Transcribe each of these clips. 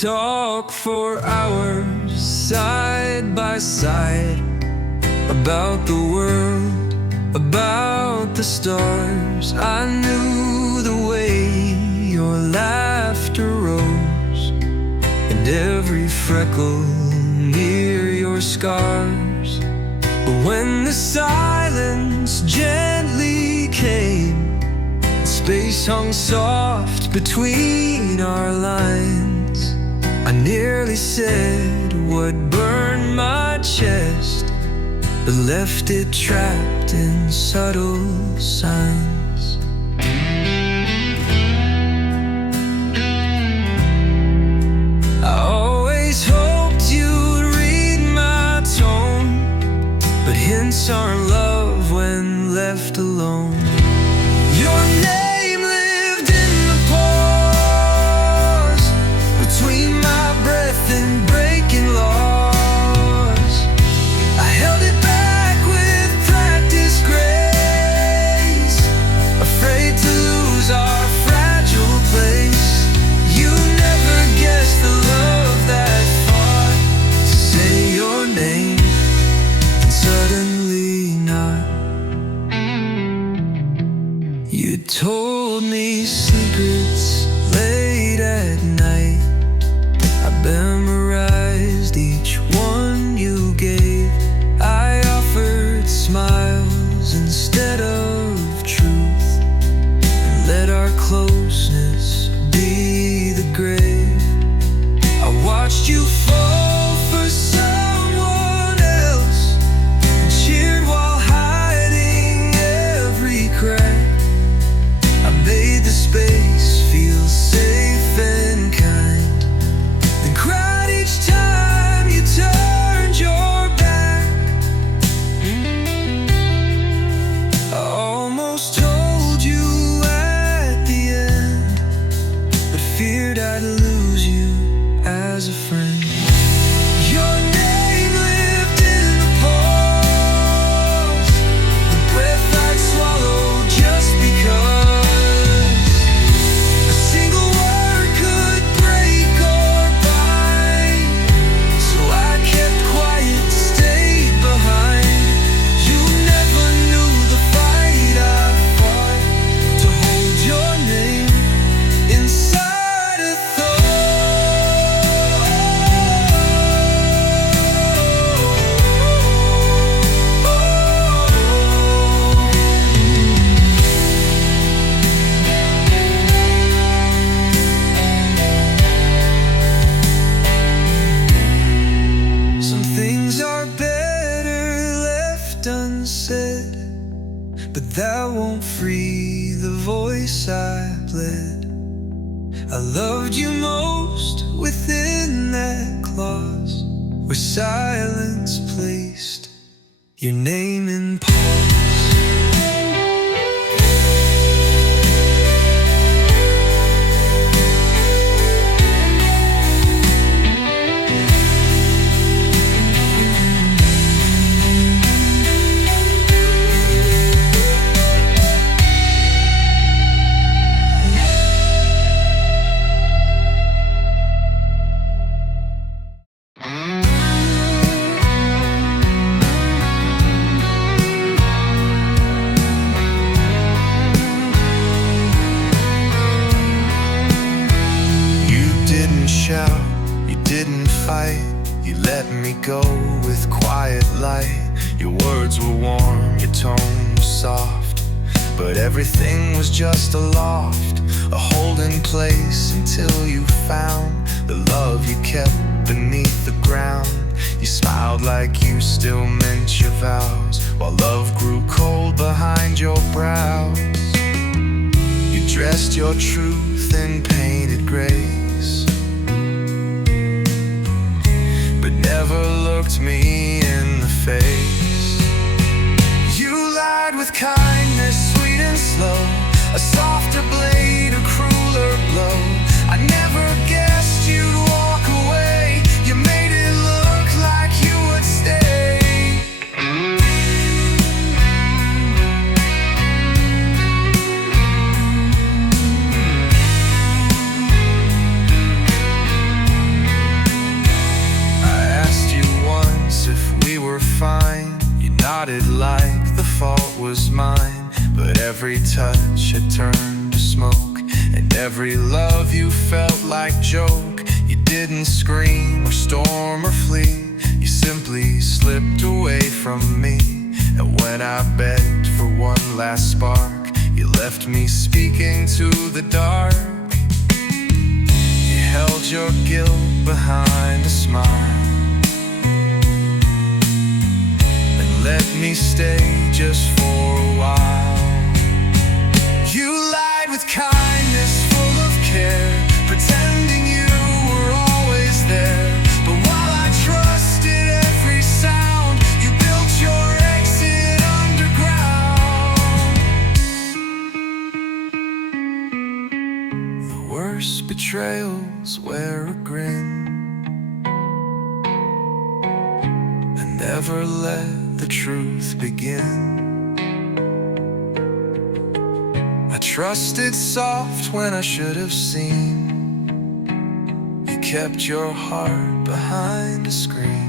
talk for hours side by side about the world, about the stars. I knew the way your laughter rose, and every freckle near your scars. But when the silence gently came, space hung soft between our lines, I nearly said what burned my chest, but left it trapped in subtle signs. I always hoped you'd read my tone, but hints aren't love when left alone. Your name lived in the pause between my breath and breaking laws. I held it back with practiced grace, afraid to lose our fragile place. You never guessed the love that fought to say your name and suddenly not. You told me secrets late at night. I memorized each one you gave. I offered smiles instead of truth, and let our closeness be the grave. I watched you fall for someone else and cheered while hiding every crack. I made the space feel safe and kind, then cried each time you turned your back. I almost told you at the end, but feared I'd lose you as a friend. Your name lived in the pause, the breath I'd swallow just because. A single word could break or bind, so I kept quiet, stayed behind. You never knew the fight I fought to hold your name inside a thought. Some things are better left unsaid, but that won't free the voice I bled. I loved you most within that clause where silence placed your name in pause. Shout, you didn't fight, you let me go with quiet light. Your words were warm, your tone was soft, but everything was just a loft, a holding place until you found the love you kept beneath the ground. You smiled like you still meant your vows, while love grew cold behind your brows. You dressed your truth in painted grace, but never looked me in the face. You lied with kindness, sweet and slow, a softer blade, a crueler blow. I never guessed you'd walk away. You made it look like you would stay. started like the fault was mine, but every touch had turned to smoke, and every love you felt like joke. You didn't scream or storm or flee, you simply slipped away from me. And when I begged for one last spark, you left me speaking to the dark. You held your guilt behind a smile and let me stay just for a while. You lied with kindness full of care, pretending you were always there. But while I trusted every sound, you built your exit underground. The worst betrayals wear a grin and never let the truth begin. I trusted soft when I should have seen. You kept your heart behind a screen.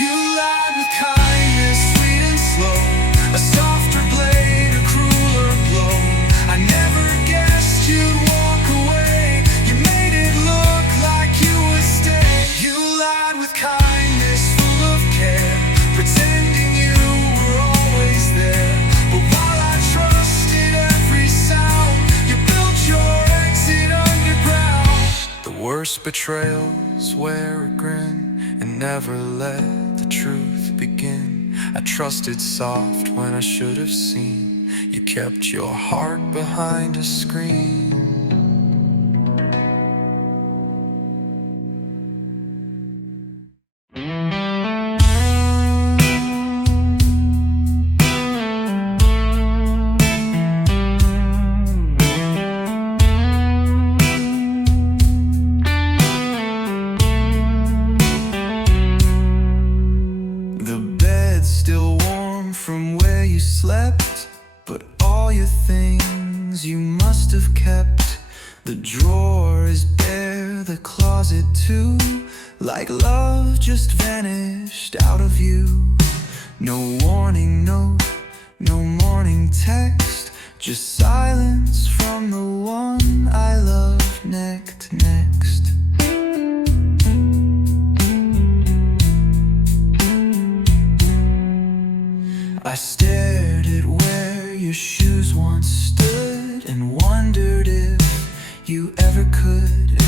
You lied with kindness, sweet and slow, a softer blade, a crueler blow. I never guessed you'd walk away. You made it look like you would stay. You lied with kindness full of care, pretending you were always there. But while I trusted every sound, you built your exit underground. The worst betrayals wear a grin and never let the truth begin. I trusted soft when I should have seen. You kept your heart behind a screen. The bed's still warm from where you slept, but all your things you must have kept. The drawer is bare, the closet too, like love just vanished out of view. No warning note, no morning text, just silence from the one I love next. I stared at where your shoes once stood and wondered if you ever could.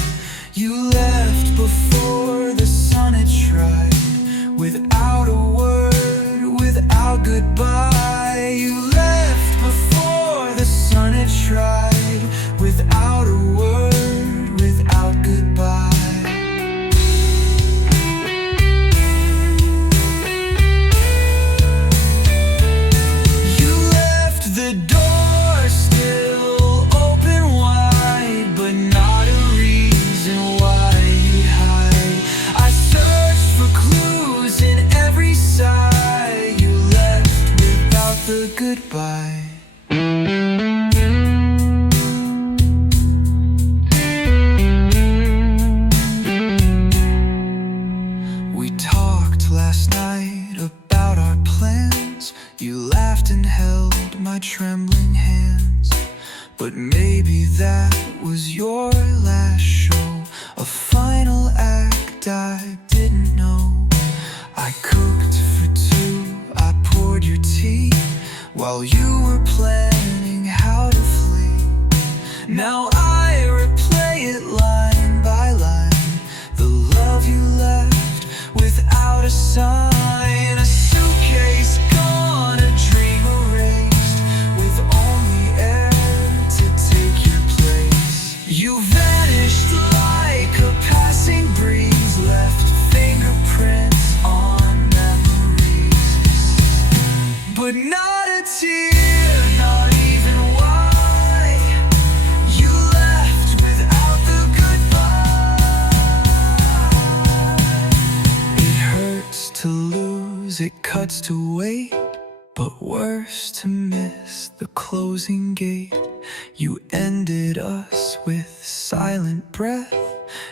You left before the sun had tried, without a word, without goodbye. You left before the sun had tried, without a word, without goodbye. The door still open wide, but not a reason why you'd hide. I searched for clues in every sigh you left without the goodbye. We talked last night about our plans. You laughed and held my trembling hands, but maybe that was your last show, a final act I didn't know. I cooked for two, I poured your tea, while you were planning how to flee. Now I replay it line by line, the love you left without a sign. A suitcase gone, a dream erased, with only air to take your place. You vanished like a passing breeze, left fingerprints on memories, but not a tear, not even why. You left without the goodbye. It hurts to lose, it cuts to wait. but worse to miss the closing gate. You ended us with silent breath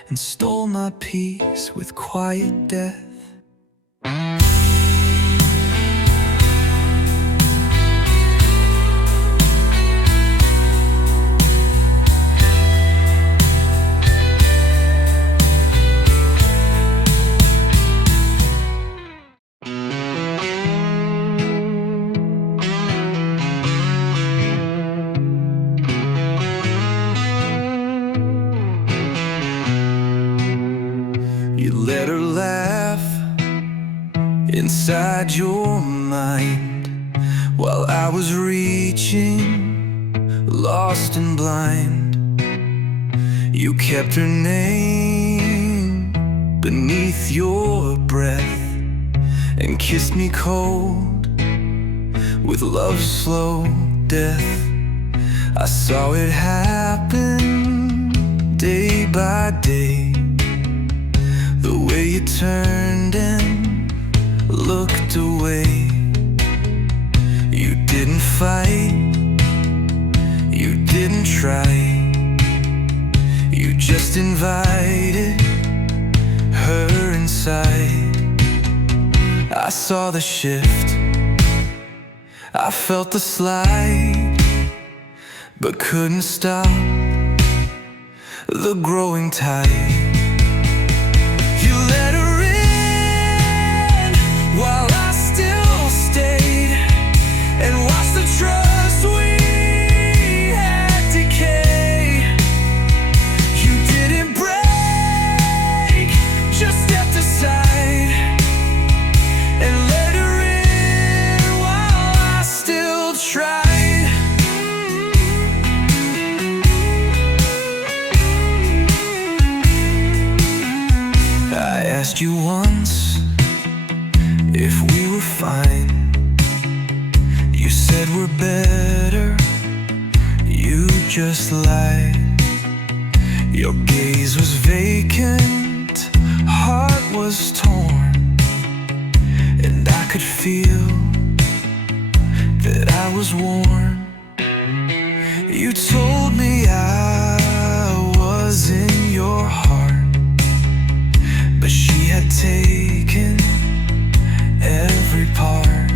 and stole my peace with quiet death. You let her laugh inside your mind while I was reaching, lost and blind. You kept her name beneath your breath and kissed me cold with love's slow death. I saw it happen day by day, the way you turned and looked away. You didn't fight, you didn't try, you just invited her inside. I saw the shift, I felt the slide, but couldn't stop the growing tide. You let her in while I still stayed and watched the trust we had decay. You didn't break, just stepped aside and let her in while I still tried. I asked you once if we were fine. You said we're better, you just lied. Your gaze was vacant, heart was torn, and I could feel that I was worn. You told me I was in your heart, but she had taken every part.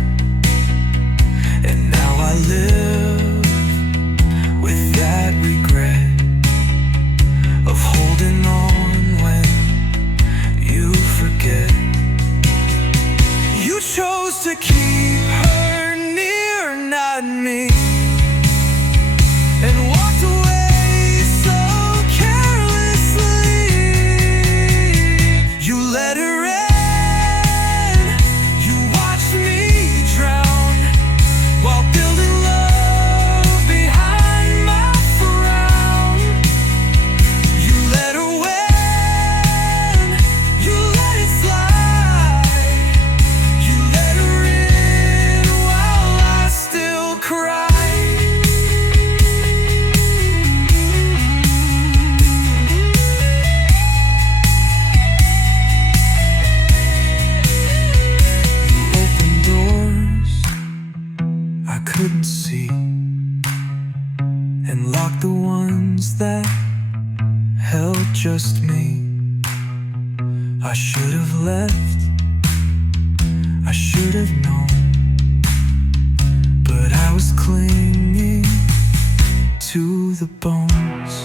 And now I live with that regret of holding on when you forget. You chose to keep her near, not me, and walked away so carelessly. You let her in, you watched me drown while building love behind my frown. You let her win, you let it slide. You let her in while I still cry. Open doors I couldn't see and locked the ones that held just me. I should have left, I should have known, but I was clinging to the bones.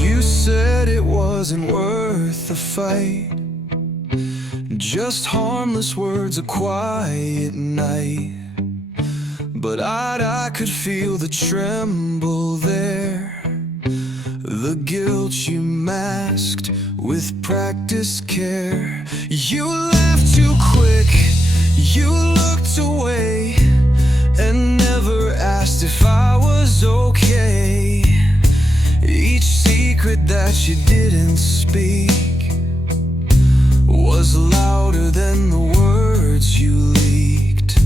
You said it wasn't worth the fight, just harmless words, a quiet night. But I could feel the tremble there, the guilt you masked with practiced care. You left too quick, you looked away and never asked if I was okay. Each secret that you didn't speak was louder more than the words you leaked.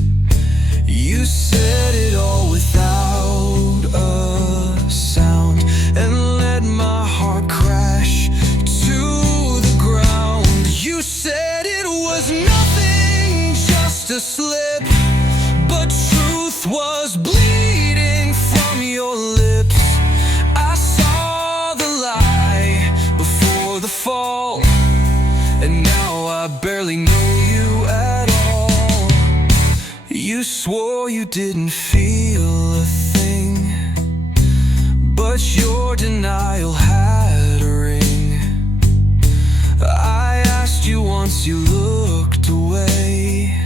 You said it all without a sound and let my heart crash to the ground. You said it was nothing, just a slip, but truth was bleeding from your lips. I saw the lie before the fall, and now I barely know you at all. You swore you didn't feel a thing, but your denial had a ring. I asked you once, you looked away,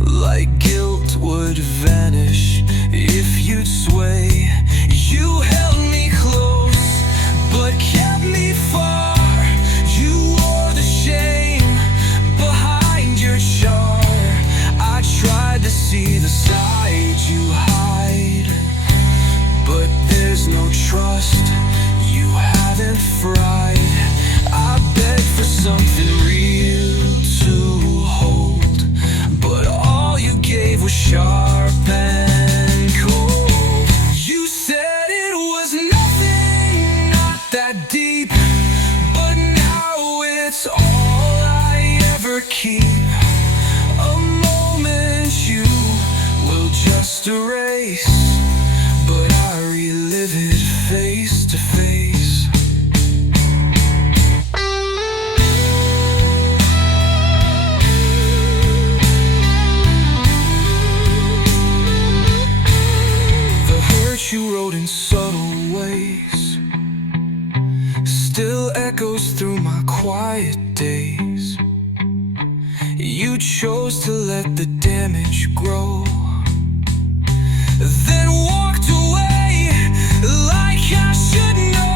like guilt would vanish if you'd sway. You held me close, but kept me far. You wore the shame behind your charm. I tried to see the side you hide, but there's no trust you haven't fried. I begged for something real to hold, but all you gave was sharp and cold. You said it was nothing, not that deep, but now it's all I ever keep. A moment you will just erase, but I relive it face to face. The hurt you wrote in subtle ways still echoes through my quiet days. You chose to let the damage grow, then walked away like I should know.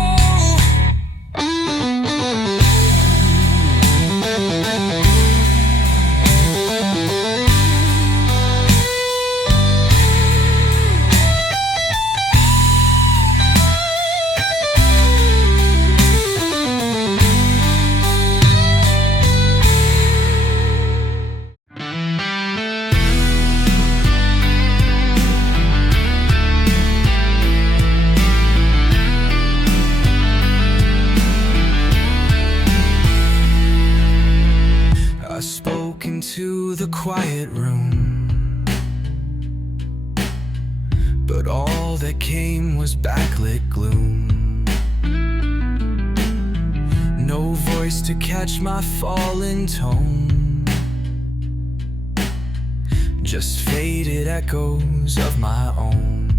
Spoke into the quiet room, but all that came was backlit gloom. No voice to catch my falling tone, just faded echoes of my own.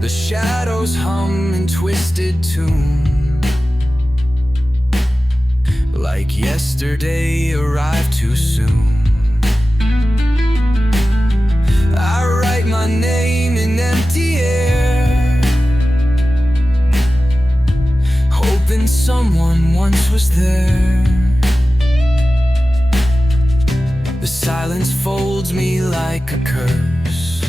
The shadows hum in twisted tune, like yesterday arrived too soon. I write my name in empty air, hoping someone once was there. The silence folds me like a curse.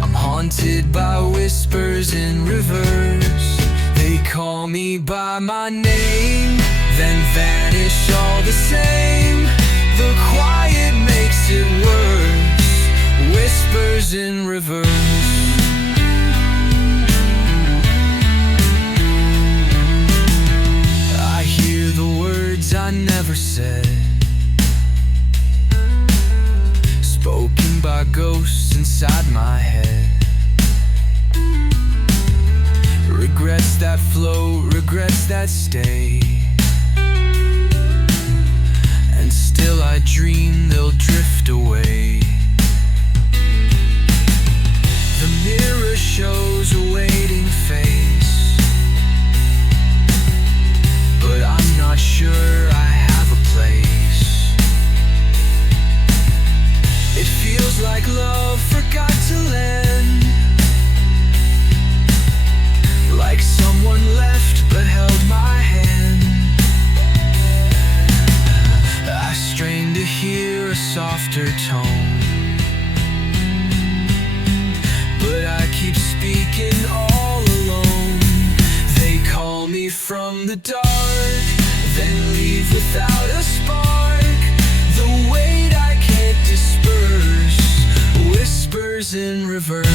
I'm haunted by whispers in reverse. They call me by my name, then vanish all the same. The quiet makes it worse, whispers in reverse. I hear the words I never said, spoken by ghosts inside my head. Regrets that flow, regrets that stay, and still I dream they'll drift away. The mirror shows a waiting face, but I'm not sure I have a place. It feels like love forgot to lend, like someone left but held my hand. I strain to hear a softer tone, but I keep speaking all alone. They call call me from the dark, then leave without a spark. The weight I can't disperse, whispers in reverse.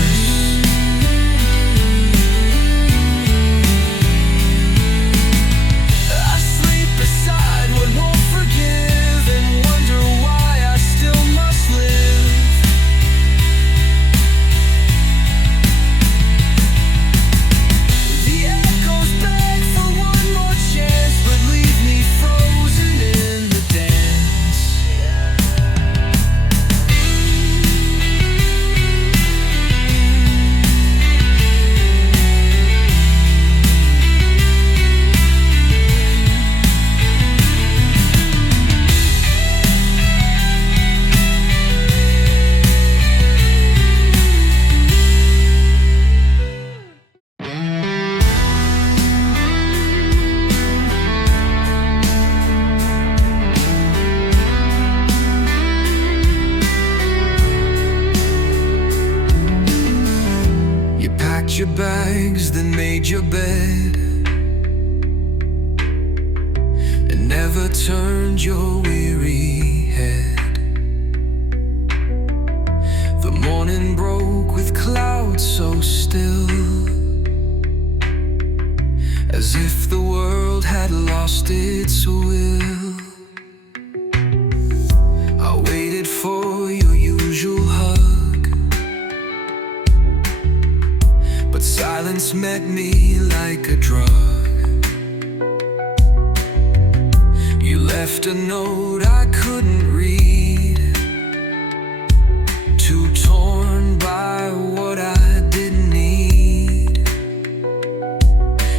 Your bags, then made your bed, and never turned your weary head. The morning broke with clouds so still, as if the world had lost its will. I waited for your usual hug, but silence met me like a drug. You left a note I couldn't read, too torn by what I didn't need.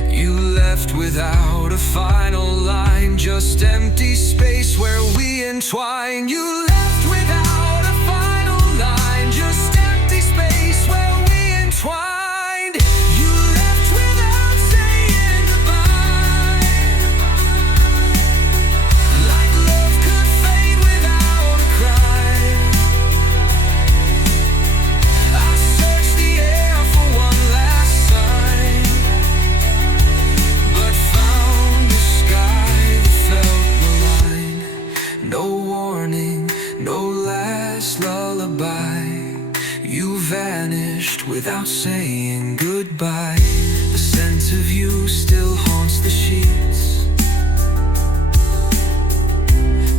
You left without a final line, just empty space where we entwine. You left without a final line, just empty space where we entwine. You vanished without saying goodbye. The scent of you still haunts the sheets.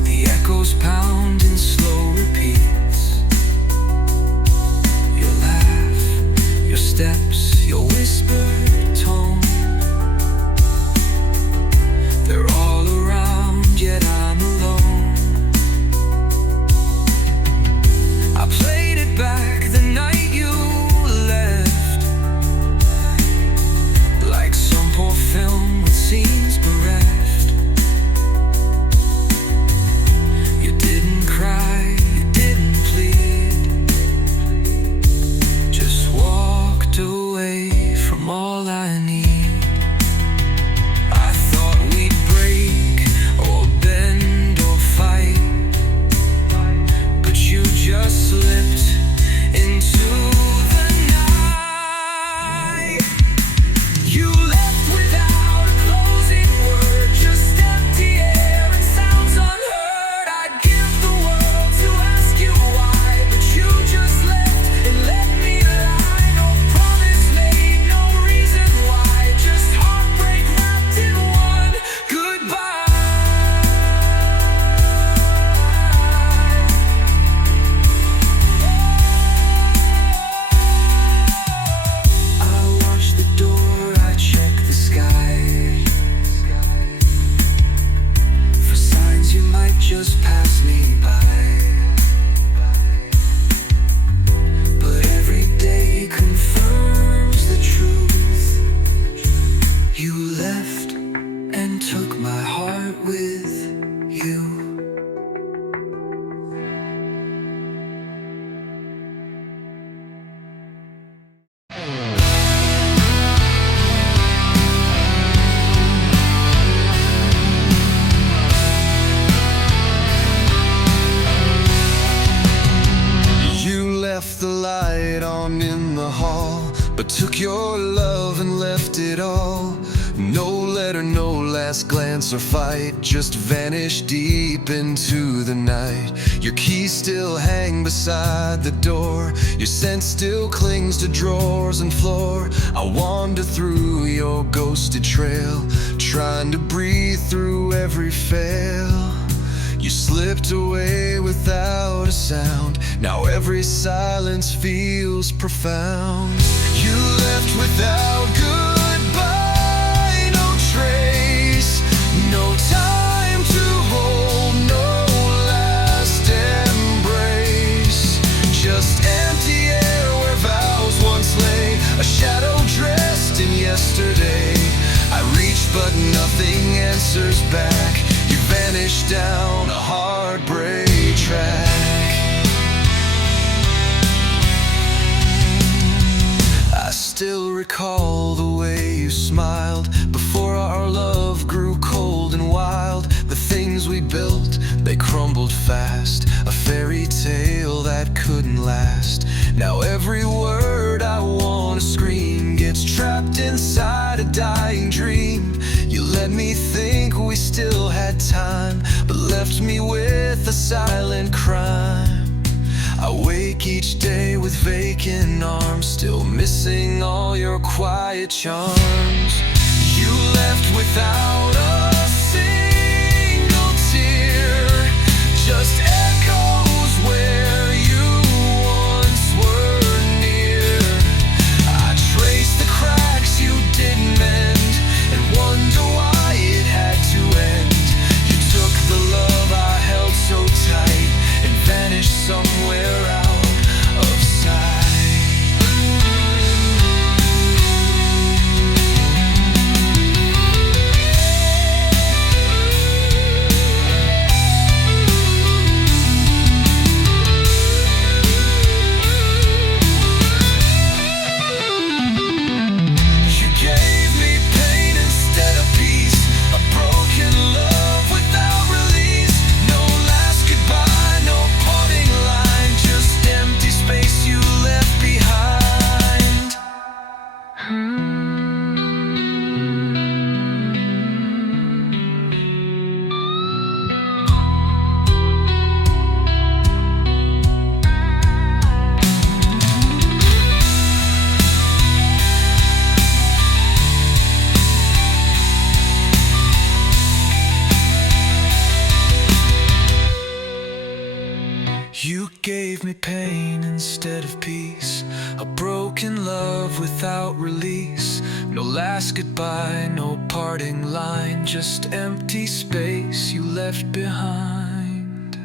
The echoes pound in slow repeats. Your laugh, your steps, your whispered tone, they're all around, yet I'm alone. I played it back the night you left, like some poor film with scenes bereft. You didn't cry, you didn't plead, just walked away from all I need. I thought we'd break or bend or fight, but you just slipped into the night. You left without a closing word, just empty air and sounds unheard. I'd give the world to ask you why, but you just left and let me lie. No promise made, no reason why, just heartbreak wrapped in one goodbye. Just pass me by, but every day confirms the truth. You left and took my heart with you. Left the light on in the hall, but took your love and left it all. No letter letter, no last glance or fight, just vanished deep into the night. Your keys still hang beside the door, your scent still clings to drawers and floor. I wander through your ghosted trail, trying to breathe through every fail. You slipped away without a sound, now every silence feels profound. You left without goodbye, no trace, no time to hold, no last embrace. Just empty air where vows once lay, a shadow dressed in yesterday. I reach but nothing answers back, you vanish down a heartbreak track. I still recall the way you smiled before our love grew cold and wild. The things we built, they crumbled fast, a fairy tale that couldn't last. Now every word I wanna scream gets trapped inside a dying dream. You let me think we still had time, but left me with a silent crime. I wake each day with vacant arms, still missing all your quiet charms. You left without a single tear, just echoes where you once were near. I trace the cracks you didn't mend and wonder why it had to end. You took the love I held so tight and vanished somewhere out of sight. You gave me pain instead of peace, a broken love without release. No last goodbye, no parting line, just empty space you left behind. You gave me pain instead of peace, a broken love without release. No last goodbye, no parting line, just empty space you left behind.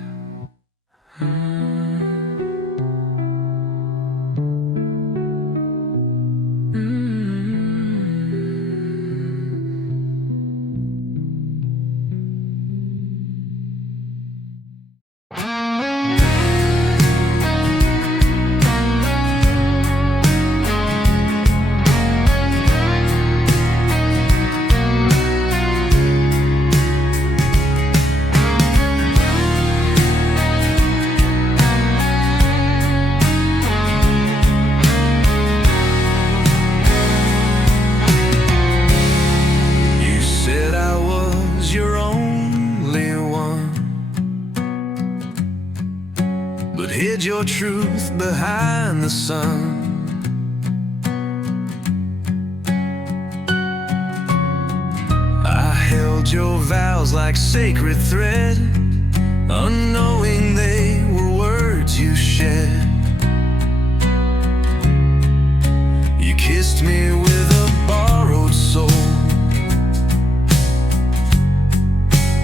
You said I was your only one, but hid your truth behind the sun. I held your vows like sacred thread, unknowing they were words you shed. You kissed me with a borrowed soul,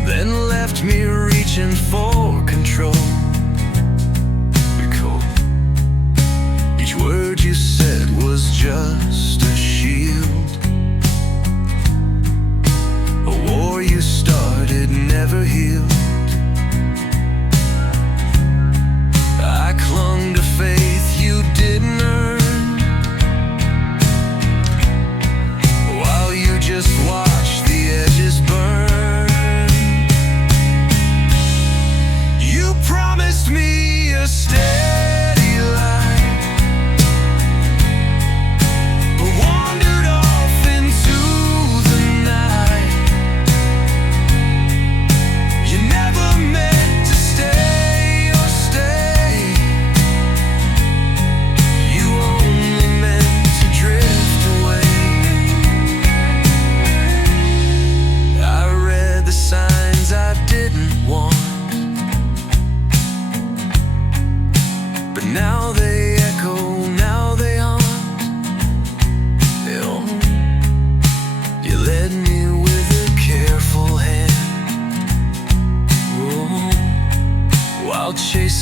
then left me reaching for control. Because each word you said was just a shield, a war you started never healed. I clung to faith you didn't earn, while you just watched the edges burn.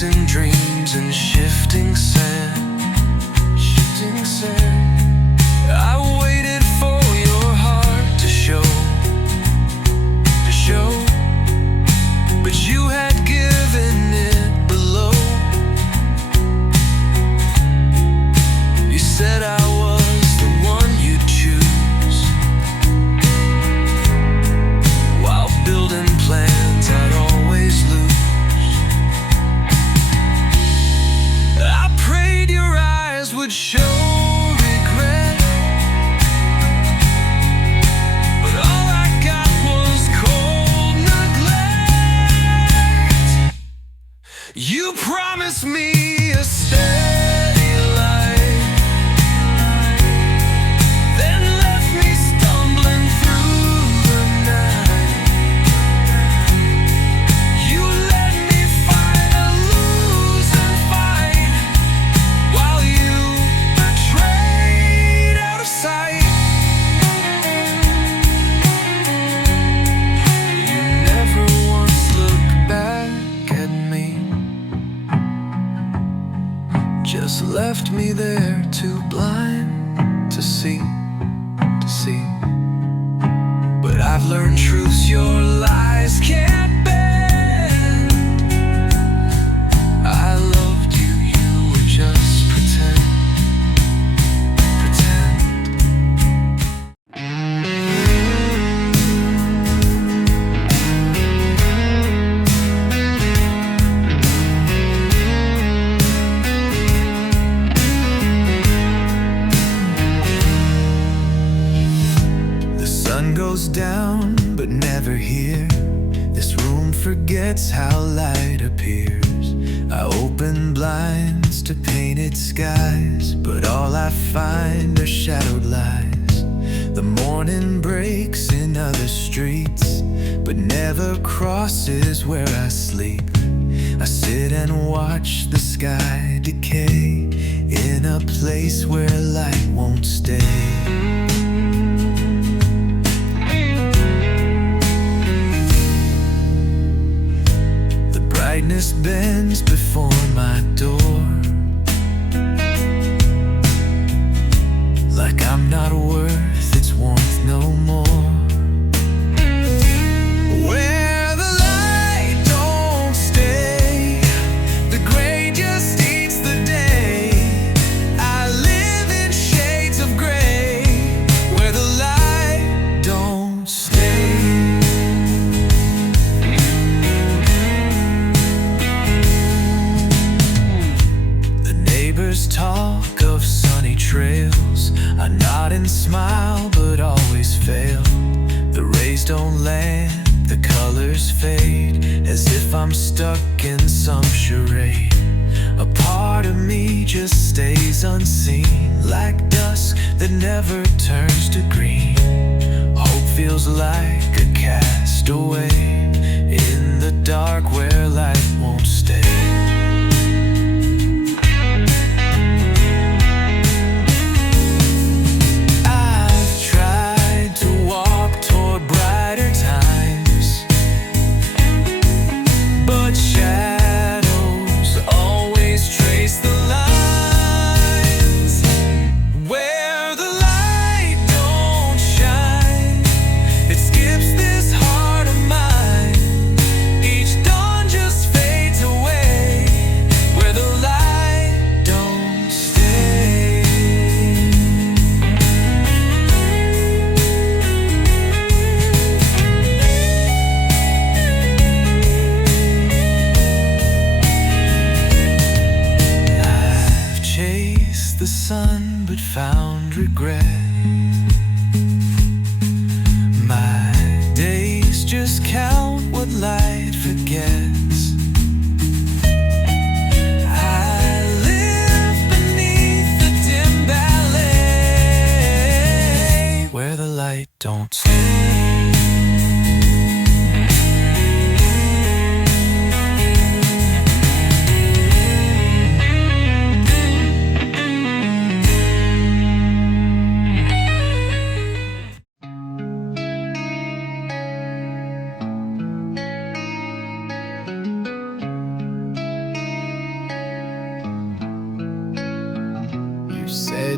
chasing dreams and shifting sand. Shifting sand. I waited for your heart to show. But you had given it below. You said I was the one you'd choose. While building plans I'd always lose. I prayed your eyes would show regret, but all I got was cold neglect. You promised me a steady life, then left me stumbling through the night. You let me fight a losing fight, while you betrayed out of sight. You never once looked back at me, just left me there too blind to see. But I've learned truths your lies can't bend. I loved you, you were just pretend. The sun goes down, but never here. This room forgets how light appears. I open blinds to painted skies, but all I find are shadowed lies. The morning breaks in other streets, but never crosses where I sleep. I sit and watch the sky decay in a place where light won't stay. Brightness bends before my door, like I'm not worth its warmth no more. Where the light don't stay, the gray just eats the day. I live in shades of gray, where the light don't stay. Neighbors talk of sunny trails. I nod and smile, but always fail. The rays don't land, the colors fade, as if I'm stuck in some charade. A part of me just stays unseen, like dusk that never turns to green. Hope feels like a castaway in the dark where light won't stay. Skips this heart of mine.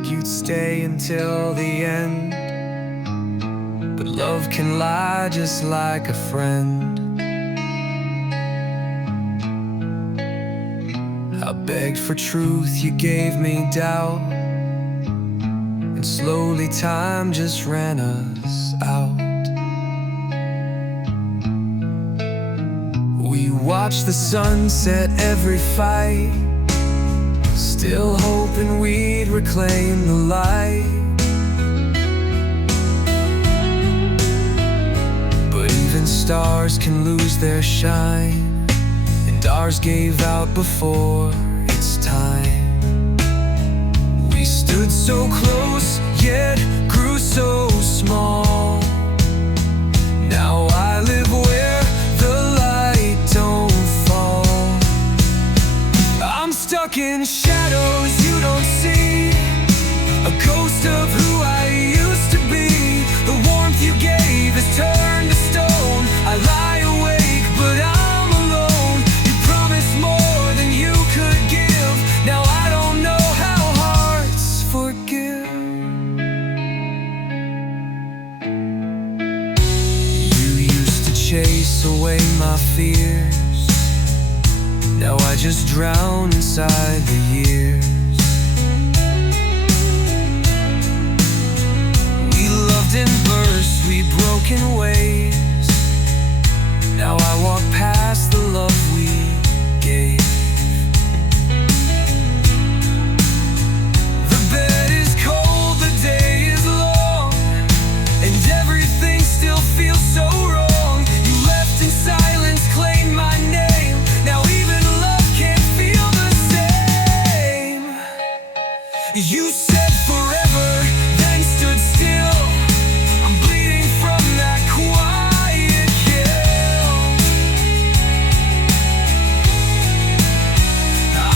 said you'd stay until the end, but love can lie just like a friend. I begged for truth, you gave me doubt, and slowly time just ran us out. We watched the sunset every fight, still hoping we'd reclaim the light. But even stars can lose their shine, and ours gave out before its time. We stood so close, yet grew so small. Now I live where the light don't fall. I'm stuck in shadows you don't see, a ghost of who I used to be. The warmth you gave has turned to stone. I lie awake, but I'm alone. You promised more than you could give. Now I don't know how hearts forgive. You used to chase away my fears, now I just drown inside the years. We loved in bursts, we broke in waves. Now I walk past the love we gave. The bed is cold, the day is long, and everything still feels so wrong. You left in silence, claimed my name. Now even love can't feel the same. You said forever, then stood still. I'm bleeding from that quiet kill.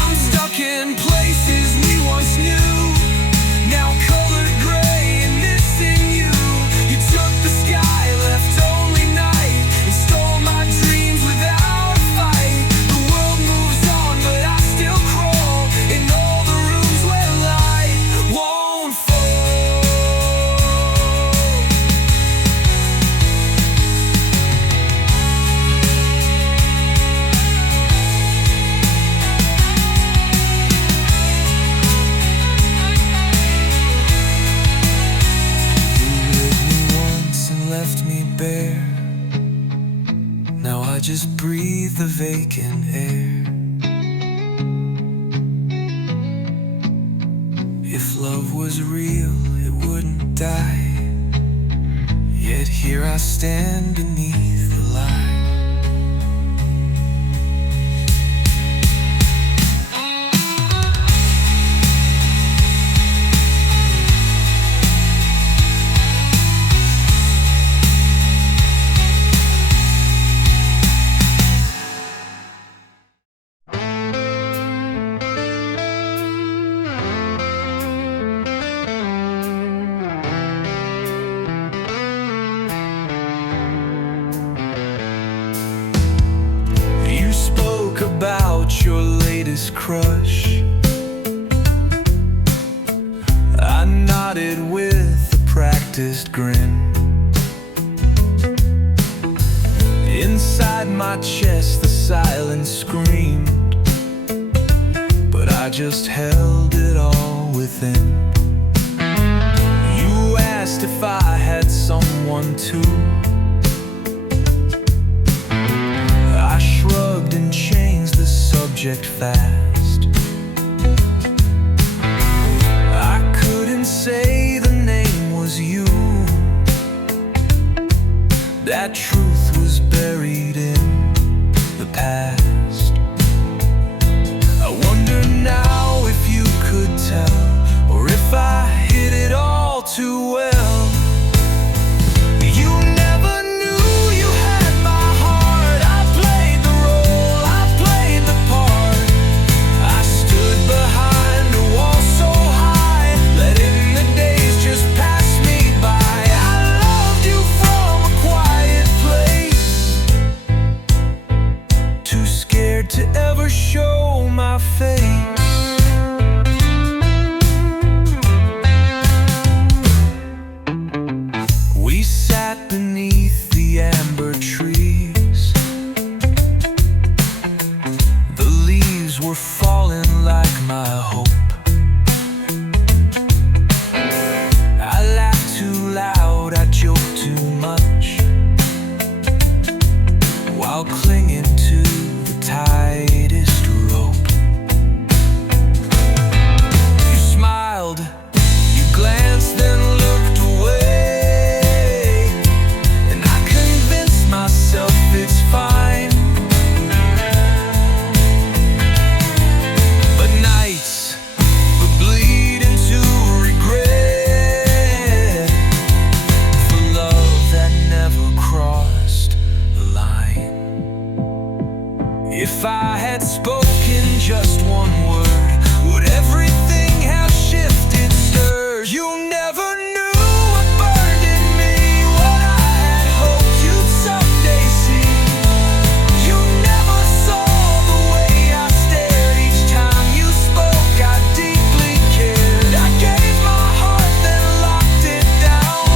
I'm stuck in places we once knew, now colored gray and missing you. You took the sky, left only night, and stole my dreams without a fight. The world moves on, but I still crawl in all the rooms where light won't fall. You lived me once and left me bare. Now I just breathe the vacant air. If love was real, it wouldn't die. Yet here I stand beneath the light. You spoke about your latest crush. I nodded with a practiced grin. Inside my chest the silence screamed, but I just held it all within. You asked if I had someone too. I shrugged and changed the subject fast. I couldn't say the name was you. That truth was buried in the past. I wonder now if you could tell, or if I hid it all too well. You never knew you had my heart. I played the role, I played the part. I stood behind a wall so high, letting the days just pass me by. I loved you from a quiet place, too If I had spoken just one word, would everything have shifted, stirred? You never knew what burned in me, what I had hoped you'd someday see. You never saw the way I stared each time you spoke. I deeply cared. I gave my heart, then locked it down,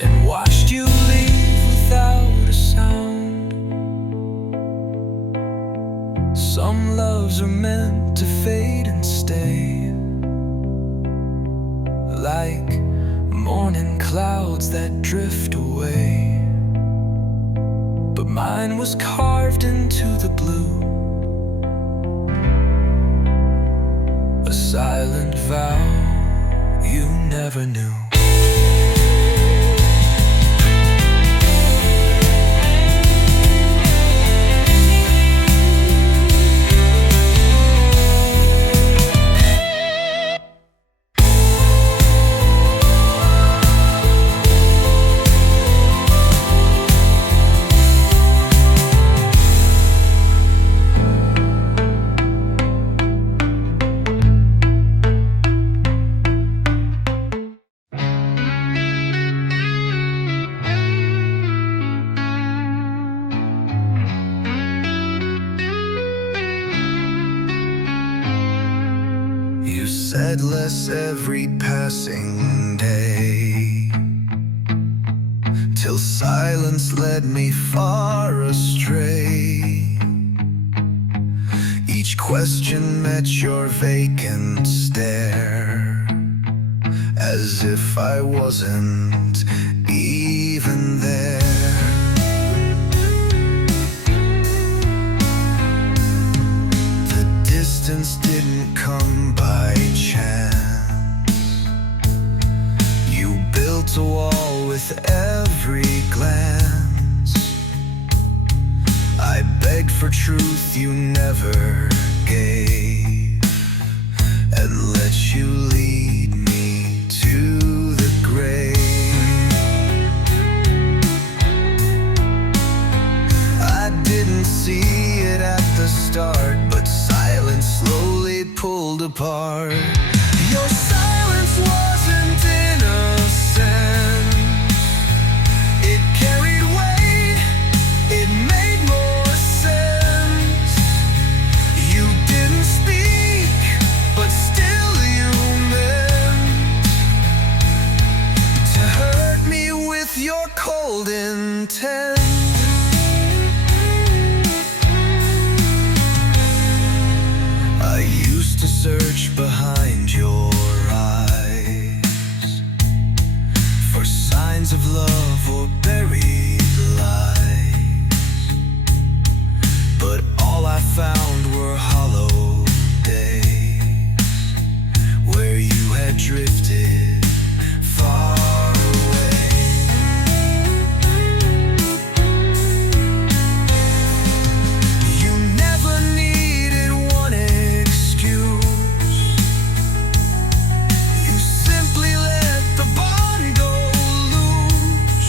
and watched you leave without a sound. Some loves are meant to fade and stay, like morning clouds that drift away. But mine was carved into the blue, a silent vow you never knew. You said less every passing day, till silence led me far astray. Each question met your vacant stare, as if I wasn't even there. The distance didn't come by chance. You built a wall with every glance. I begged for truth you never gave, and let you lead me to the grave. I didn't see it at the start, but silence slowly pulled apart. Your silence wasn't innocent. It carried weight, it made more sense. You didn't speak, but still you meant to hurt me with your cold intent. I used to search behind your eyes for signs of love or buried lies, but all I found were hollow days where you had drifted far away. You never needed one excuse. You simply let the bond go loose.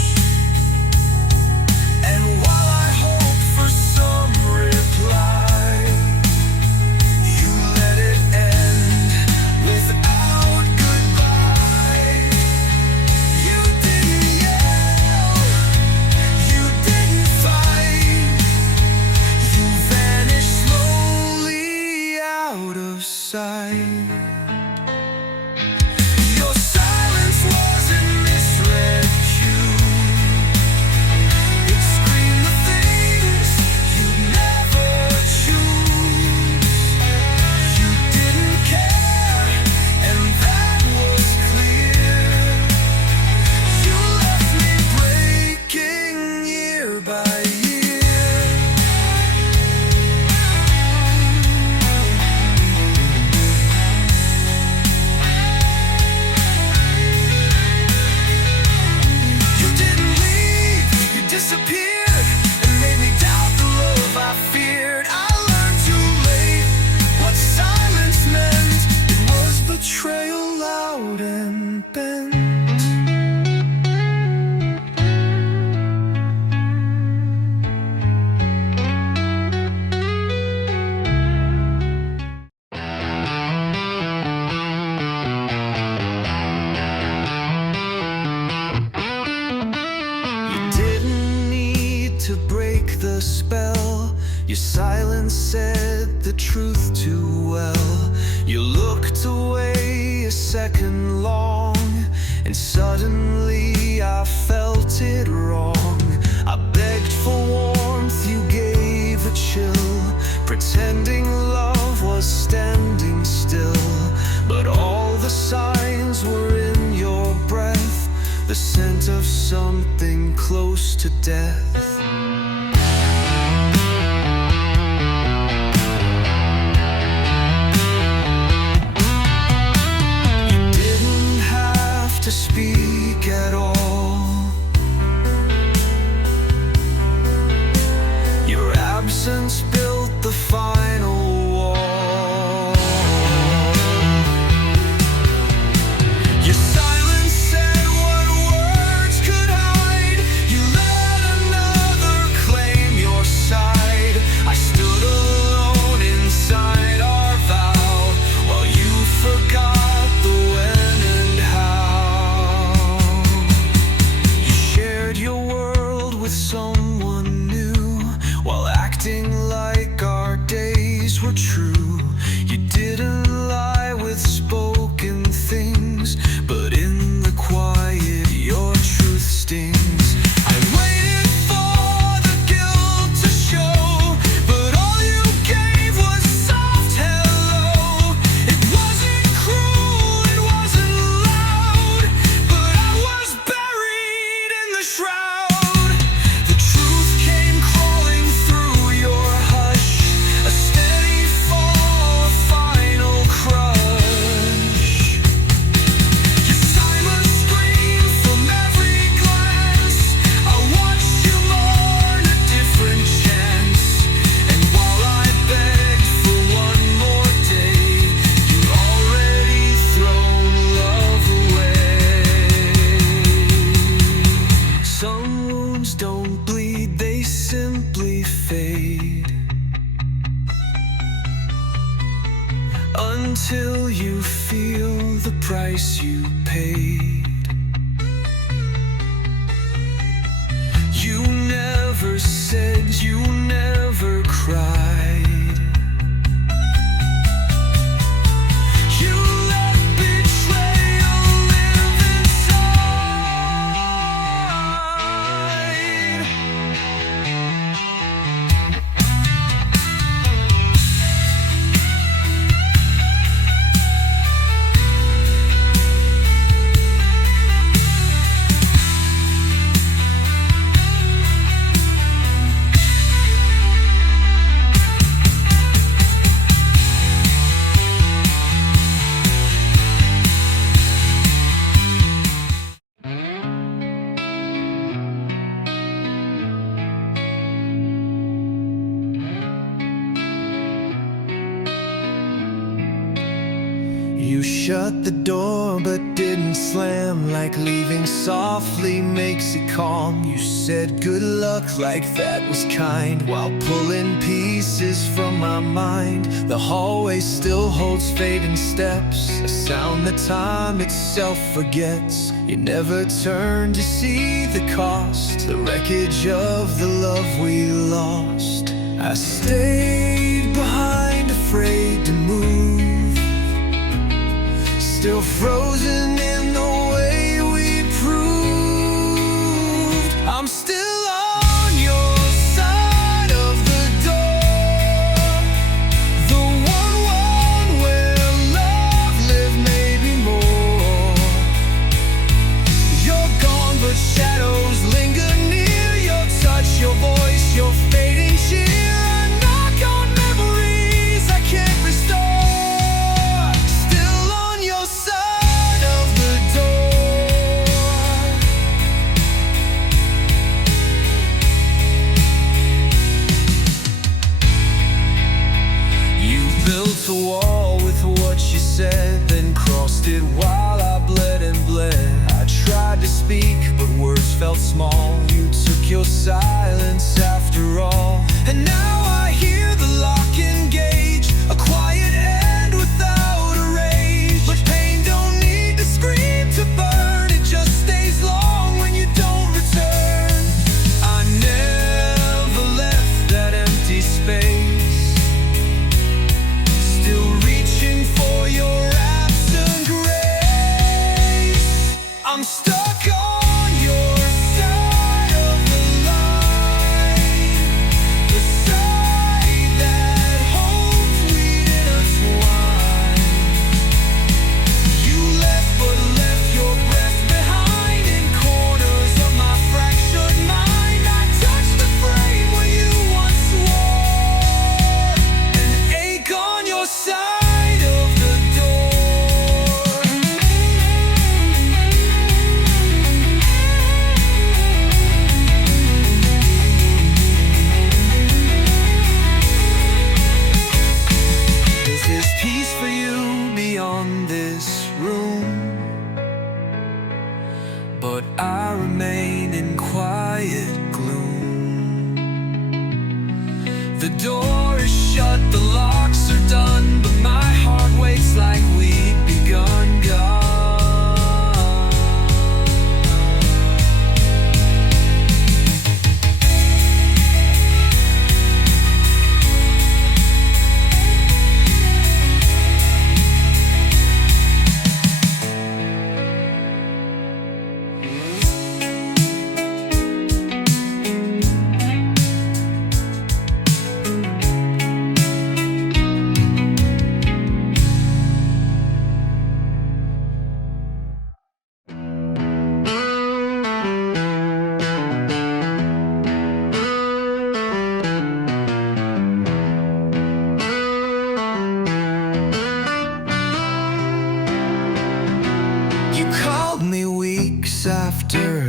spell. Your silence said the truth too well. You looked away a second long, and suddenly I felt it wrong. I begged for warmth, you gave a chill, pretending love was standing still. But all the signs were in your breath, the scent of something close to death. You didn't have to speak at all. Your absence built the final wall. Your silence said what words could hide. You let another claim your side. I stood alone inside our vow, while you forgot the when and how. You shared your world with someone new, while acting like our days were true. You didn't lie with spoken things, but in the quiet your truth stings. I waited for the guilt to show, but all you gave was soft hello. It wasn't cruel, it wasn't loud, but I was buried in the shroud. The truth came crawling through your hush, a steady fall, a final crush. Your silence screamed from every glance. I watched you mourn a different chance, and while I begged for one more day, you'd already thrown love away. Some wounds don't bleed, they simply fade, until you feel the price you paid. You never said, you never cried. You let betrayal live inside. You shut the door but didn't slam, like leaving softly makes it calm. You said good luck like that was kind, while pulling pieces from my mind. The hallway still holds fading steps, a sound that time itself forgets. You never turn to see the cost, the wreckage of the love we lost. I stayed behind, afraid to move, still frozen in the way we proved. I'm still on your side of the door, the one where love lived, maybe more. You're gone, but shadows linger near. Your touch, your voice, your fading cheer. A knock on memories I can't restore. A wall with what you said, then crossed it while I bled and bled. I tried to speak, but words felt small. You took your silence after all, and now I hear the lock engage, a quiet end without a rage. But pain don't need to scream to burn, it just stays long when you don't return. I never left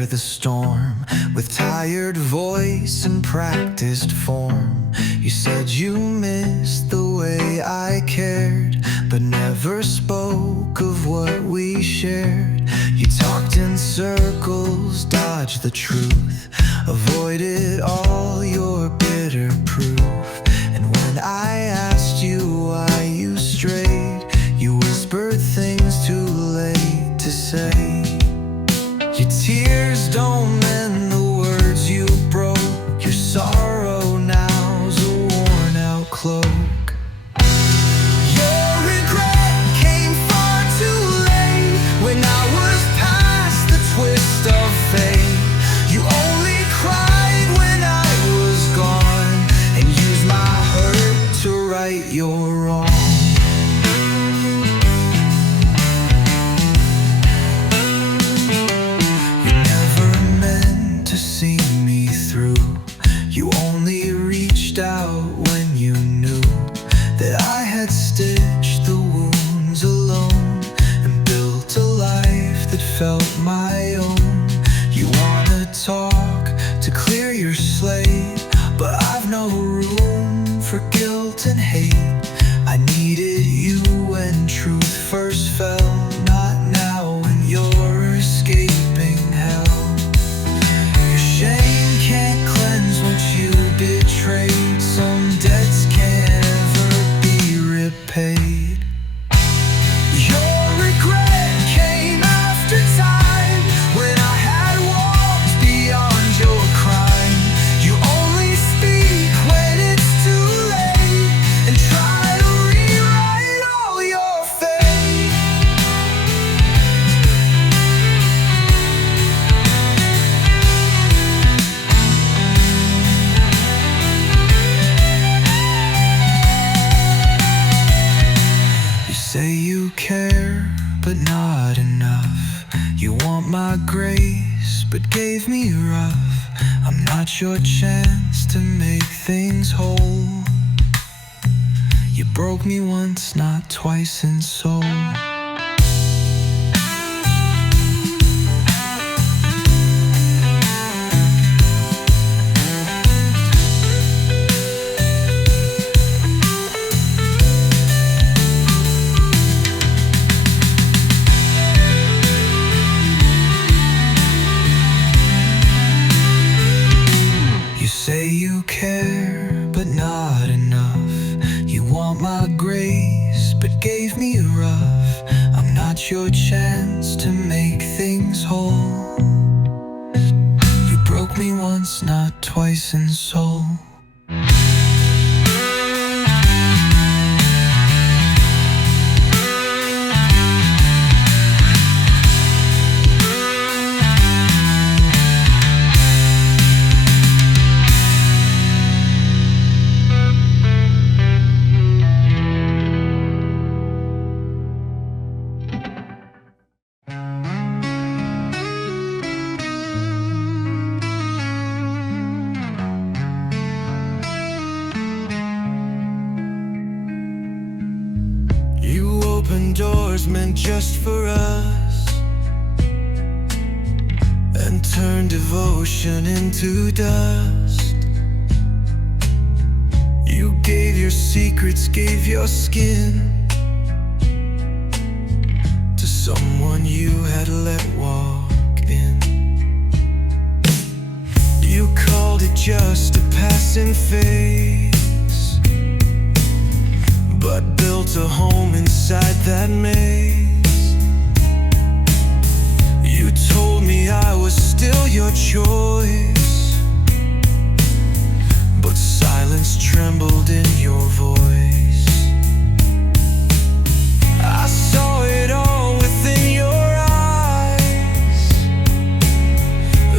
weather the storm with tired voice and practiced form. You said you missed the way I cared, but never spoke of what we shared. You talked in circles, dodged the truth, avoided all your bitter proof. And when I asked you why you strayed, you whispered things too late to say. Your tears don't mend the words you broke. Your sorrow now's a worn-out cloak. Your regret came far too late, when I was past the twist of fate. You only cried when I was gone, and used my hurt to right your wrong. See me through. You only reached out when you knew that I had stitched the wounds alone and built a life that felt my own. You wanna talk to clear your slate, but I've no room for guilt and hate. I needed you when truth first fell, not now when you're escaping hell. Shame can't cleanse what you betrayed. Some debts can't ever be repaid. Your regret came after time, when I had walked beyond your crime. You only speak when it's too late, and try to rewrite all your fate. Say you care, but not enough. You want my grace, but gave me rough. I'm not your chance to make things whole. You broke me once, not twice in soul. Say you care, but not enough. You want my grace, but gave me rough. I'm not your chance to make things whole. You broke me once, not twice in soul. Open doors meant just for us, and turned devotion into dust. You gave your secrets, gave your skin to someone you had let walk in. You called it just a passing phase, but built a home inside that maze. You told me I was still your choice, but silence trembled in your voice. I saw it all within your eyes,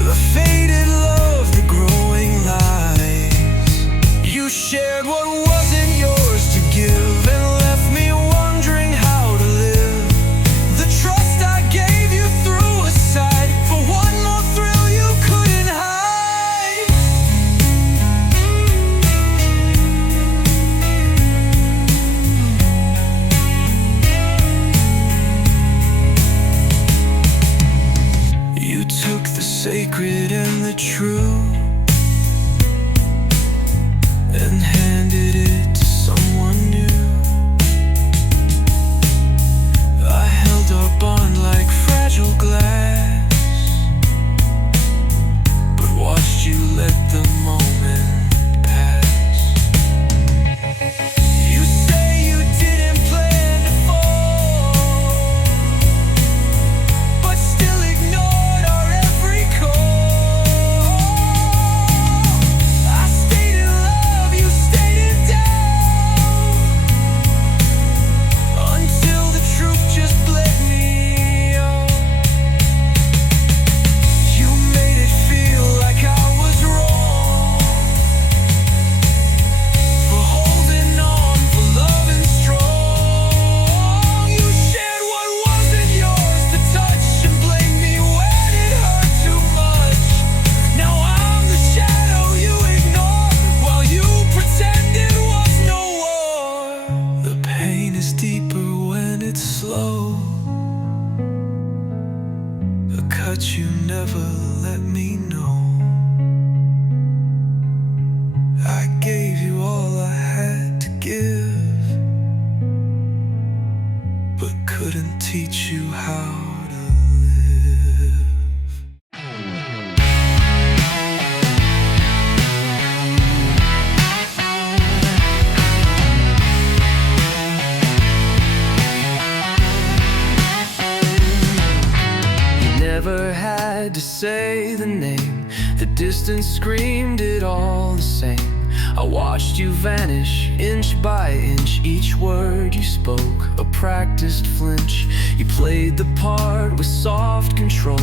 the faded love, the growing lies. You shared what wasn't yours to give, and left me wondering how to live. The trust I gave you threw aside for one more thrill you couldn't hide. teach you how to live. Never had to say the name, the distance screamed it all the same. I watched you vanish inch by inch, each word you spoke a practiced flinch. You played the part with soft control,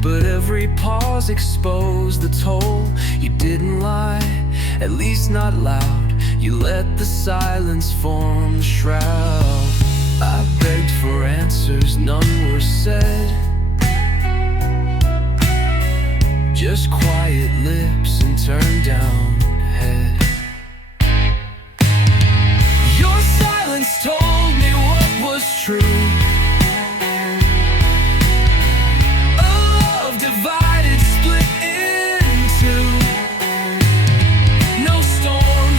but every pause exposed the toll. You didn't lie, at least not loud. You let the silence form the shroud. I begged for answers, none were said, just quiet lips and turned down head. Your silence told me what was true. A love divided, split in two. No storm,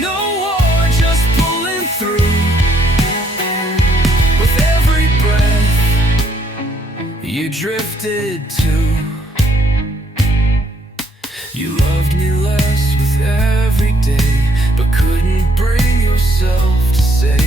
no war, just pulling through. With every breath you drifted to. You loved me less with every day, but couldn't bring yourself to say.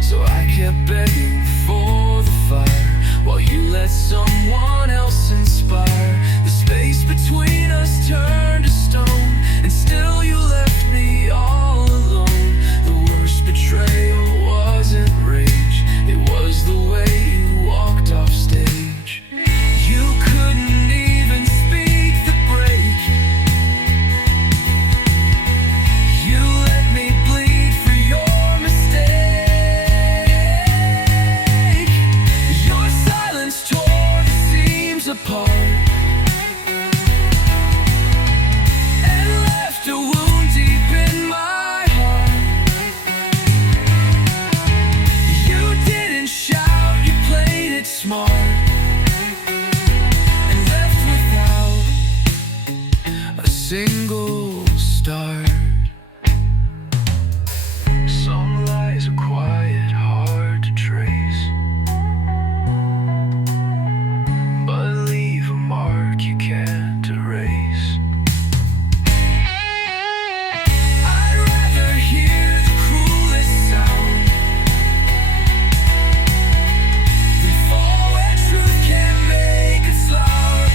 So I kept begging for the fire, while you let someone else inspire. The space between us turned to stone, and still you left me all alone. The worst betrayal wasn't rage, it was the way you walked off stage. You couldn't even speak the break. Apart and left a wound deep in my heart. You didn't shout, you played it smart, and left without a single start. Some lies are quiet, hard to trace, you can't erase. I'd rather hear the cruelest sound than fall where truth can't make its loud.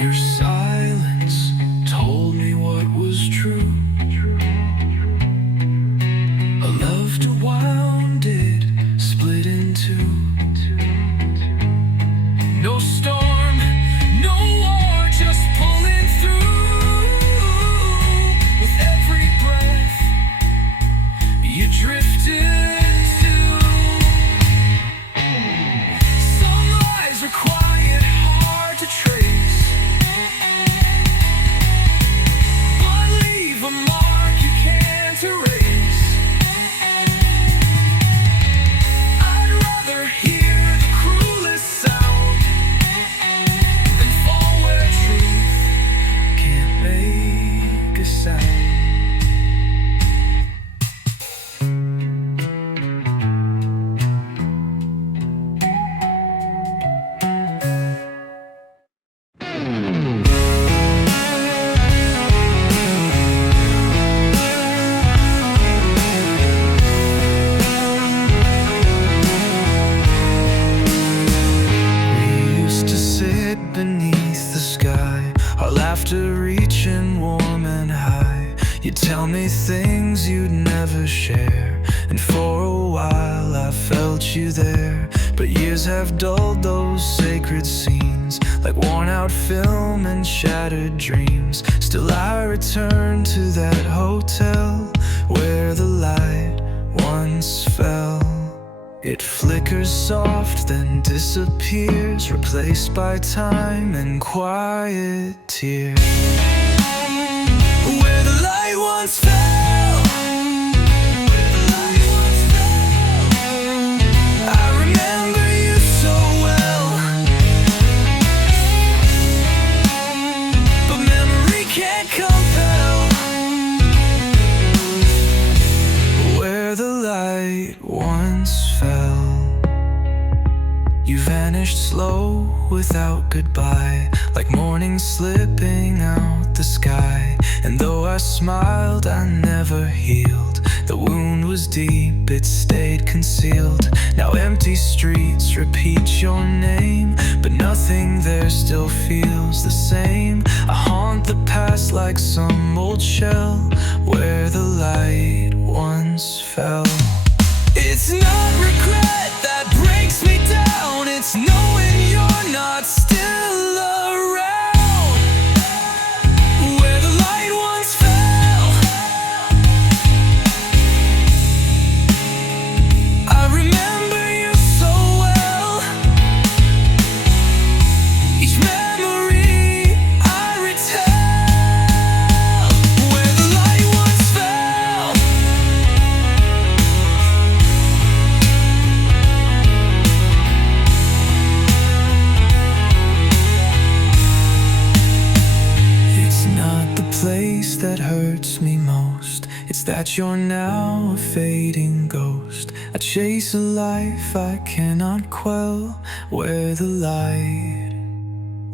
Your silence told me what was true. A love to wounded, split in two. No storm, no war, just pulling through. With every breath you drifted to. Some lies are quiet, hard to trace, a mark you can't erase. I'd rather hear the cruelest sound than fall where truth can't make a sound. Beneath the sky, our laughter reaching warm and high. You'd tell me things you'd never share, and for a while I felt you there. But years have dulled those sacred scenes, like worn out film and shattered dreams. Still I return to that hotel where the light once fell. It flickers soft, then disappears, replaced by time and quiet tears. Where the light once fell, where the light once fell, I remember you so well. once fell. You vanished slow without goodbye, like morning slipping out the sky. And though I smiled, I never healed. The wound was deep, it stayed concealed. Now empty streets repeat your name, but nothing there still feels the same. I haunt the past like some old shell where the light once fell. It's not regret that breaks me down, it's knowing you're not still around where the light once fell. I remember you so well, each memory I retell where the light once fell. It's not the place that hurts me most, it's that you're now a fading ghost. I chase a life I cannot quell where the light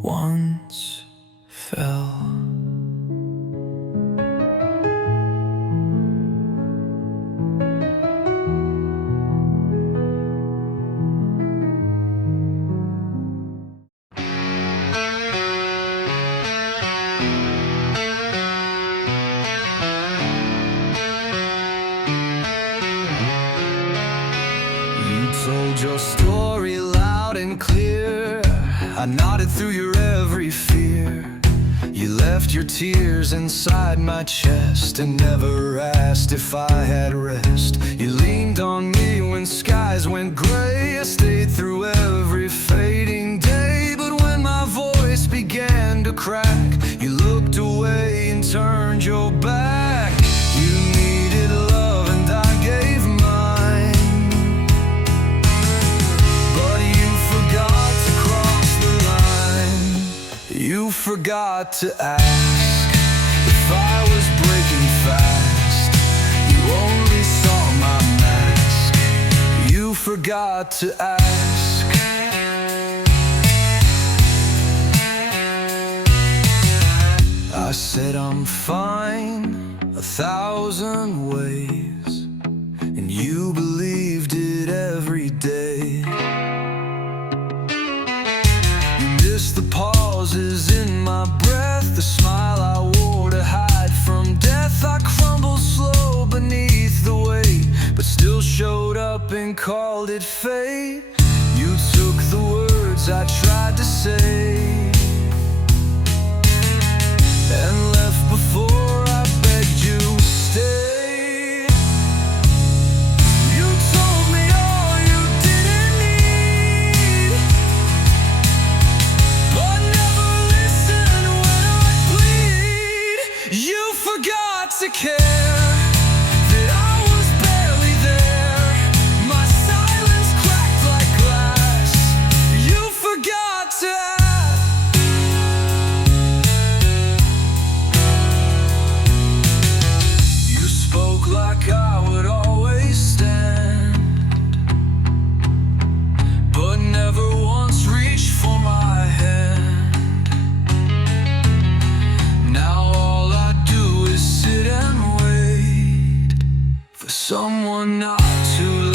once fell. You told your story loud and clear, I nodded through your every fear. You left your tears inside my chest and never asked if I had rest. You leaned on me when skies went gray, I stayed through every fading day. But when my voice began to crack, you looked away and turned your back. You needed love and I gave mine, but you forgot to cross the line. You forgot to ask if I was breaking fast. You only saw my mask. You forgot to ask. I said I'm fine 1,000 ways, and you believed it every day. You missed the pauses in my breath, the smile I wore to hide from death. I crumbled slow beneath the weight, but still showed up and called it fate. You took the words I tried to say and left before I begged you stay. You told me all you didn't need, but never listened when I plead. You forgot to care that I was barely there. My silence cracked like glass. You forgot to ask. Like I would always stand, but never once reached for my hand. Now all I do is sit and wait for someone not too late.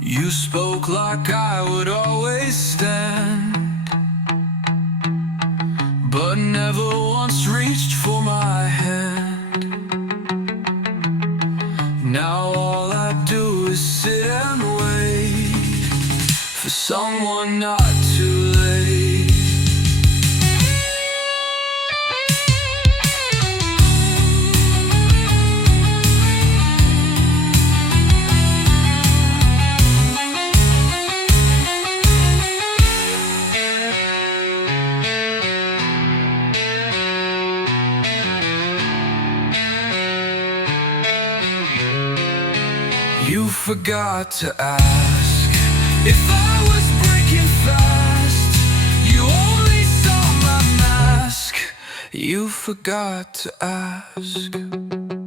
You spoke like I would always stand, but never once reached for my hand. Now all I do is sit and wait for someone not too late. forgot to ask if I was breaking fast. You only saw my mask. You forgot to ask.